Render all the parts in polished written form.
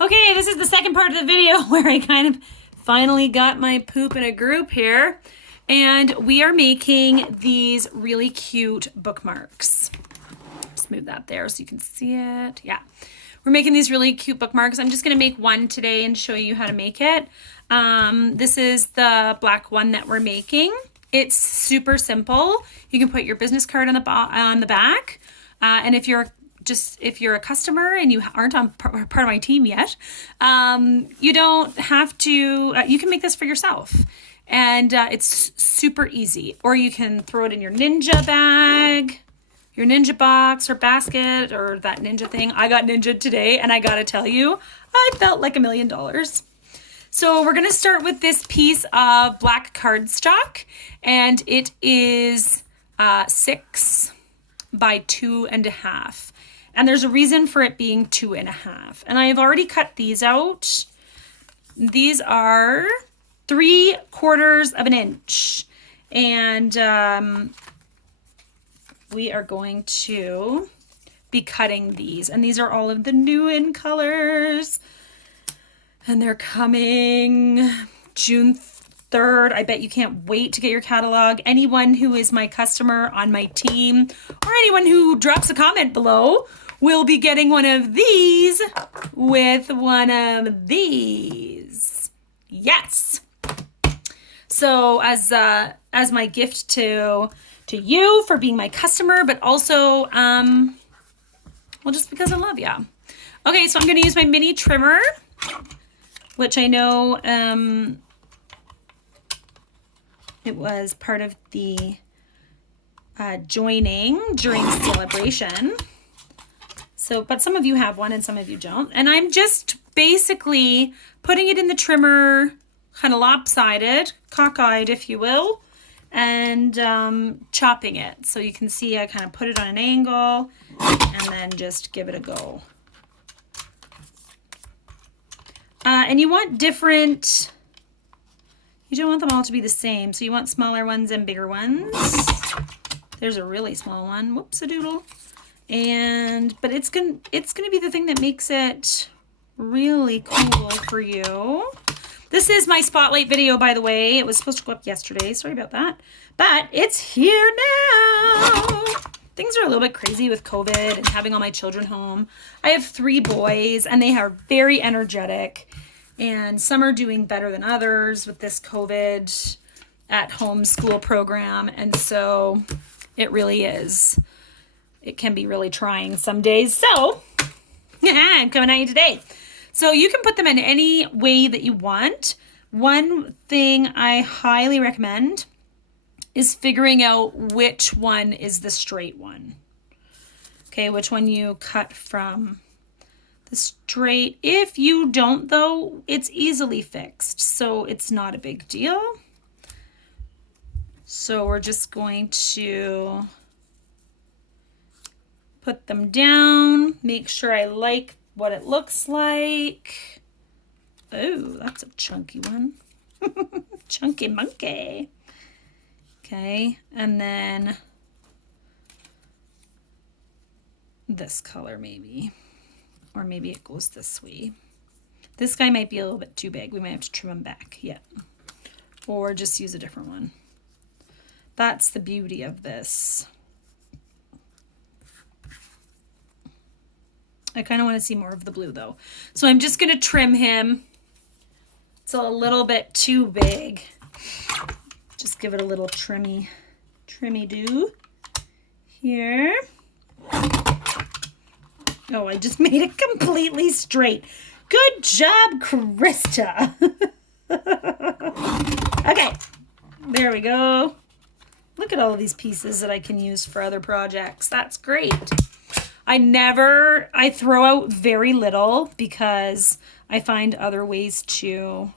Okay, this is the second part of the video where I kind of finally got my poop in a group here. And we are making these really cute bookmarks. Just move that there so you can see it. Yeah. We're making these really cute bookmarks. I'm just going to make one today and show you how to make it. This is the black one that we're making. It's super simple. You can put your business card on the back. And if you're a customer and you aren't on part of my team yet, you don't have to, you can make this for yourself. And it's super easy. Or you can throw it in your Ninja bag, your Ninja box or basket or that Ninja thing. I got Ninja today and I gotta tell you, I felt like $1 million. So we're gonna start with this piece of black cardstock, and it is 6 by 2.5. And there's a reason for it being 2.5. And I have already cut these out. These are 3/4 of an inch. And we are going to be cutting these. And these are all of the new in colors. And they're coming June 3rd. I bet you can't wait to get your catalog. Anyone who is my customer on my team or anyone who drops a comment below will be getting one of these with one of these. Yes. So as my gift to you for being my customer, but also well, just because I love you. Okay, so I'm going to use my mini trimmer, which I know it was part of the joining during celebration. So, but some of you have one and some of you don't. And I'm just basically putting it in the trimmer, kind of lopsided, cockeyed, if you will, and chopping it. So you can see I kind of put it on an angle and then just give it a go. And you want different, you don't want them all to be the same. So you want smaller ones and bigger ones. There's a really small one, whoops-a-doodle. But it's gonna be the thing that makes it really cool for you. This is my spotlight video, by the way. It was supposed to go up yesterday. Sorry about that. But it's here now. Things are a little bit crazy with COVID and having all my children home. I have 3 boys and they are very energetic. And some are doing better than others with this COVID at home school program. And so it really is. It can be really trying some days. So I'm coming at you today. So you can put them in any way that you want. One thing I highly recommend is figuring out which one is the straight one. Okay, which one you cut from the straight. If you don't, though, it's easily fixed, so it's not a big deal. So we're just going to put them down, make sure I like what it looks like. Oh, that's a chunky one. Chunky monkey. Okay, and then this color maybe. Or maybe it goes this way. This guy might be a little bit too big. We might have to trim him back. Yeah. Or just use a different one. That's the beauty of this. I kind of want to see more of the blue though. So I'm just going to trim him. It's a little bit too big. Just give it a little trimmy do here. Oh, I just made it completely straight. Good job, Krista. Okay, there we go. Look at all of these pieces that I can use for other projects. That's great. I throw out very little because I find other ways to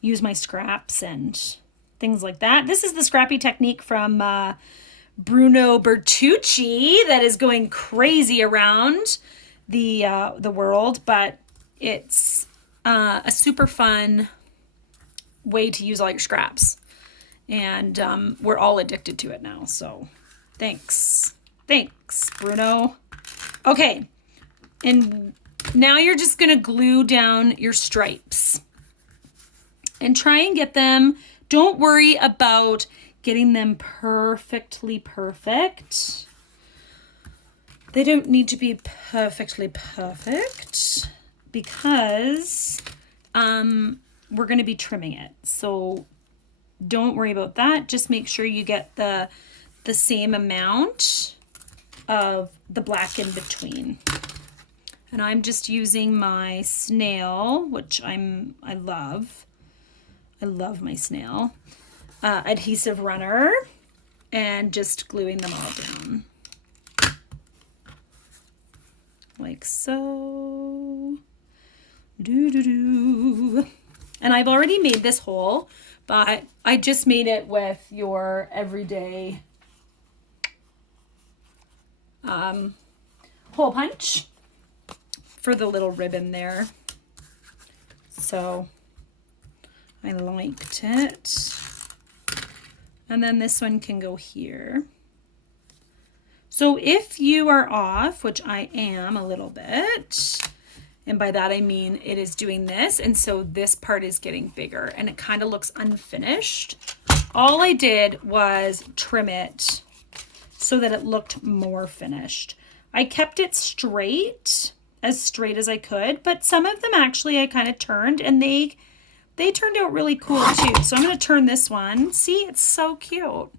use my scraps and things like that. This is the scrappy technique from Bruno Bertucci that is going crazy around the world, but it's a super fun way to use all your scraps. And we're all addicted to it now, so thanks. Thanks, Bruno. Okay, and Now you're just going to glue down your stripes and try and get them. Don't worry about getting them perfectly perfect. They don't need to be perfectly perfect because we're going to be trimming it. So don't worry about that. Just make sure you get the same amount of the black in between. And I'm just using my snail, which I love. I love my snail. Adhesive runner, and just gluing them all down. Like so. And I've already made this hole, but I just made it with your everyday hole punch for the little ribbon there. So I liked it. And then this one can go here. So if you are off, which I am a little bit, and by that I mean it is doing this, and so this part is getting bigger and it kind of looks unfinished. All I did was trim it so that it looked more finished. I kept it straight as I could, but some of them actually I kind of turned, and they turned out really cool too. So I'm going to turn this one. See, it's so cute.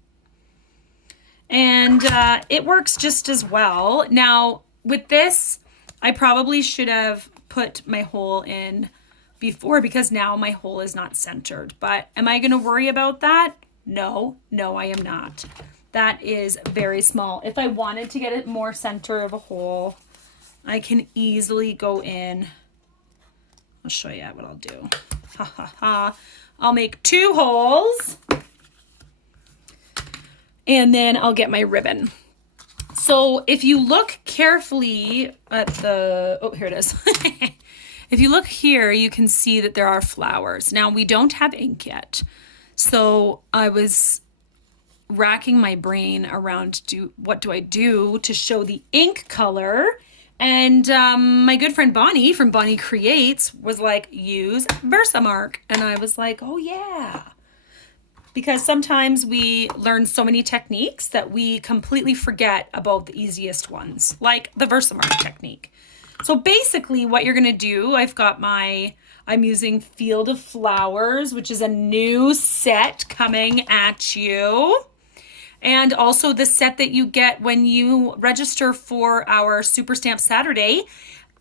And it works just as well. Now, with this, I probably should have put my hole in before because now my hole is not centered. But am I going to worry about that? No, I am not. That is very small. If I wanted to get it more center of a hole, I can easily go in. I'll show you what I'll do. Ha ha ha. I'll make 2 holes and then I'll get my ribbon. So if you look carefully at the, oh, here it is. If you look here, you can see that there are flowers. Now we don't have ink yet. So I was racking my brain around what do I do to show the ink color. And my good friend Bonnie from Bonnie Creates was like, use Bookmark. And I was like, oh yeah. Because sometimes we learn so many techniques that we completely forget about the easiest ones, like the Bookmark technique. So basically what you're going to do, I'm using Field of Flowers, which is a new set coming at you. And also the set that you get when you register for our Super Stamp Saturday.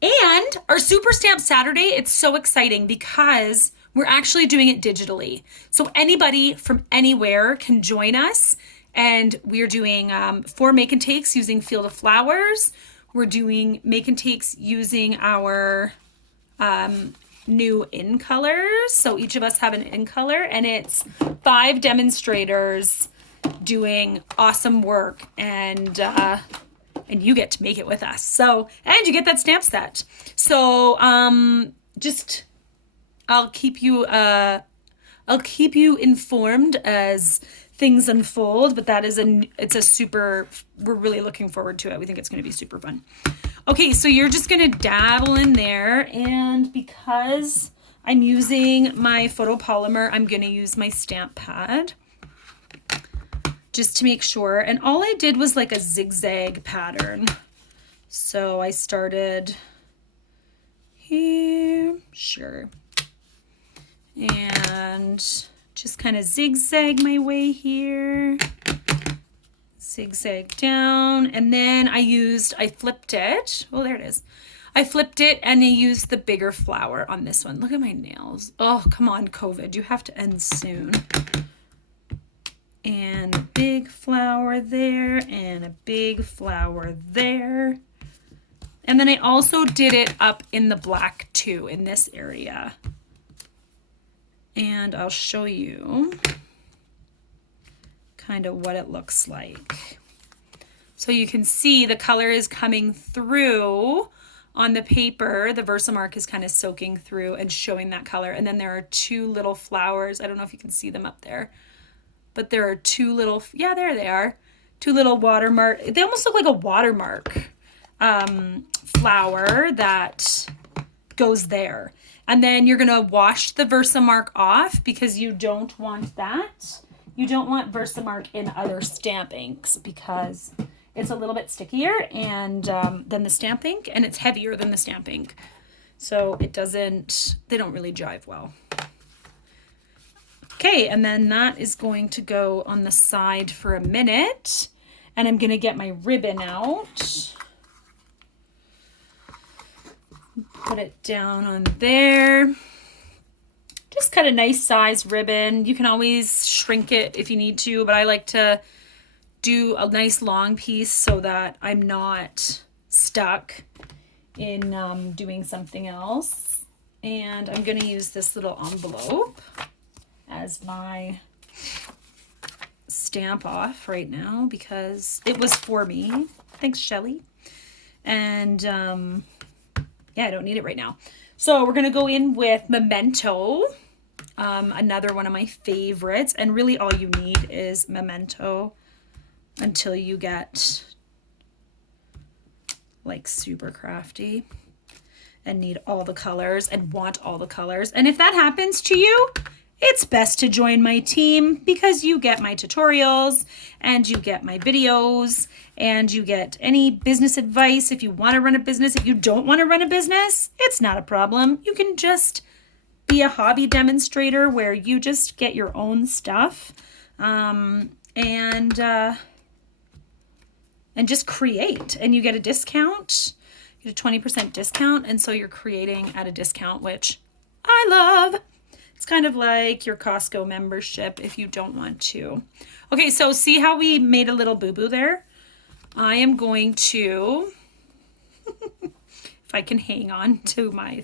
And our Super Stamp Saturday, it's so exciting because we're actually doing it digitally. So anybody from anywhere can join us. And we're doing 4 make and takes using Field of Flowers. We're doing make and takes using our new in colors. So each of us have an in color, and it's 5 demonstrators doing awesome work, and you get to make it with us. So, and you get that stamp set. So I'll keep you informed as things unfold, but we're really looking forward to it. We think it's going to be super fun. Okay, so you're just going to dabble in there, and because I'm using my photopolymer, I'm going to use my stamp pad just to make sure. And all I did was like a zigzag pattern. So I started here, sure, and just kind of zigzag my way here, zigzag down, and then I flipped it. Oh, there it is. I flipped it and I used the bigger flower on this one. Look at my nails. Oh, come on, COVID. You have to end soon. And a big flower there, and a big flower there. And then I also did it up in the black too, in this area. And I'll show you kind of what it looks like. So you can see the color is coming through on the paper. The Versamark is kind of soaking through and showing that color. And then there are 2 little flowers. I don't know if you can see them up there, but there are 2 little, yeah, there they are. 2 little watermark. They almost look like a watermark flower that goes there. And then you're going to wash the Versamark off because you don't want that. You don't want Versamark in other stamp inks because it's a little bit stickier and than the stamp ink, and it's heavier than the stamp ink. So they don't really jive well. Okay, and then that is going to go on the side for a minute. And I'm going to get my ribbon out. Put it down on there. Just cut a nice size ribbon. You can always shrink it if you need to, but I like to do a nice long piece so that I'm not stuck in doing something else. And I'm going to use this little envelope as my stamp off right now because it was for me. Thanks, Shelly. And yeah, I don't need it right now. So we're going to go in with Memento, another one of my favorites. And really all you need is Memento until you get like super crafty and need all the colors and want all the colors. And if that happens to you, it's best to join my team because you get my tutorials and you get my videos and you get any business advice. If you want to run a business, if you don't want to run a business, it's not a problem. You can just be a hobby demonstrator where you just get your own stuff and just create, and you get a discount. You get a 20% discount, and so you're creating at a discount, which I love. It's kind of like your Costco membership if you don't want to. Okay, so see how we made a little boo-boo there? I am going to, if I can hang on to my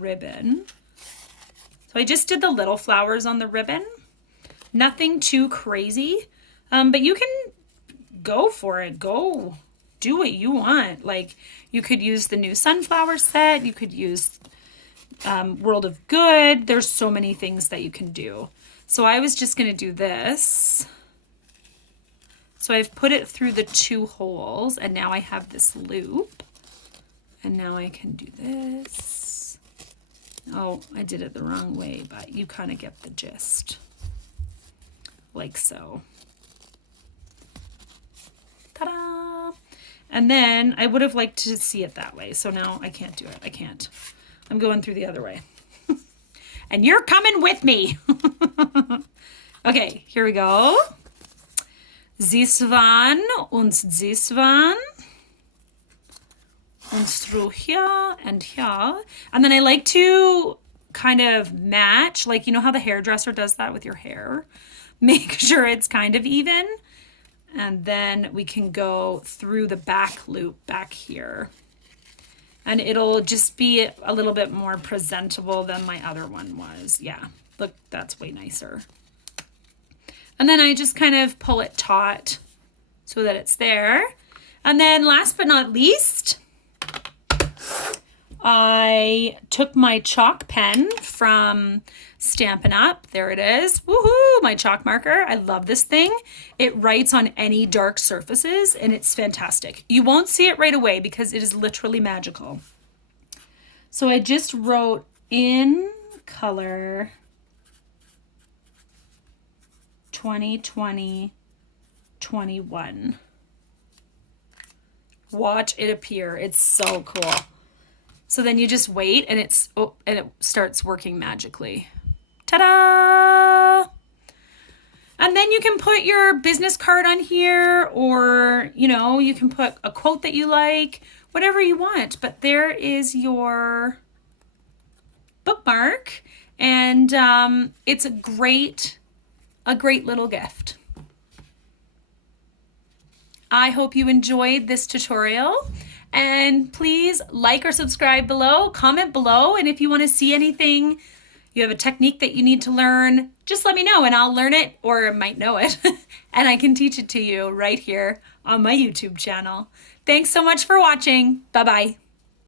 ribbon. So I just did the little flowers on the ribbon. Nothing too crazy, but you can go for it. Go do what you want. Like you could use the new sunflower set. You could use World of Good. There's so many things that you can do. So I was just going to do this. So I've put it through the 2 holes and now I have this loop. And now I can do this. Oh, I did it the wrong way, but you kind of get the gist. Like so. Ta-da! And then I would have liked to see it that way. So now I can't do it. I can't. I'm going through the other way. And you're coming with me. Okay, here we go. This one und this one. And through here and here. And then I like to kind of match, like you know how the hairdresser does that with your hair? Make sure it's kind of even. And then we can go through the back loop back here. And it'll just be a little bit more presentable than my other one was. Yeah, look, that's way nicer. And then I just kind of pull it taut so that it's there. And then last but not least, I took my chalk pen from Stampin' Up. There it is. Woohoo! My chalk marker. I love this thing. It writes on any dark surfaces and it's fantastic. You won't see it right away because it is literally magical. So I just wrote in color 2020 21. Watch it appear. It's so cool. So then you just wait and it starts working magically. Ta-da! And then you can put your business card on here, or, you know, you can put a quote that you like, whatever you want. But there is your bookmark, and it's a great little gift. I hope you enjoyed this tutorial. And please like or subscribe below, comment below, and if you want to see anything, you have a technique that you need to learn, just let me know and I'll learn it, or I might know it, and I can teach it to you right here on my YouTube channel. Thanks so much for watching. Bye-bye.